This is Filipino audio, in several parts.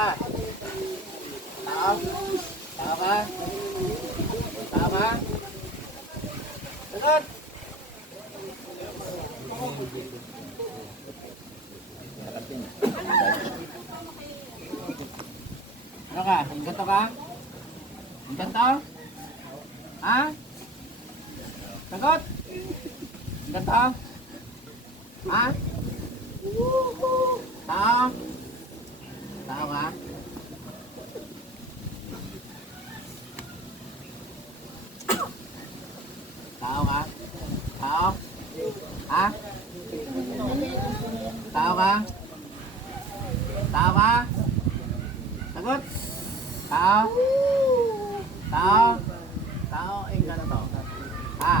ka? Tao? Tao ka? Tao ka? Sagot! Ano ka? Inganto ka? Inganto? Ha? Sagot! Inganto? Ha? Tao ka? Tao? Ha? Tao ka? Tao ka? Sagot! Tao? Tao? Tao, eh, gano'n to? Ha?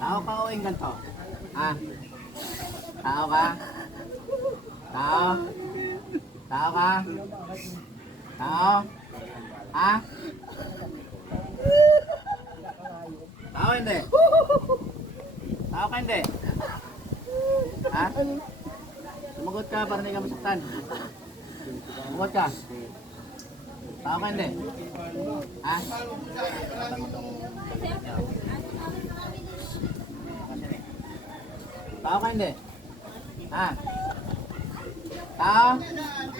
Tao ka o engkanto? Ha? Tao ka? Tao? Tao ka? Tao? Ha? Tao hindi? Tao ka hindi? Ha? Sumagot ka para hindi ka masaktan. Sumagot ka. Tao ka hindi? Ha? Tao ka hindi? Ha? Tao?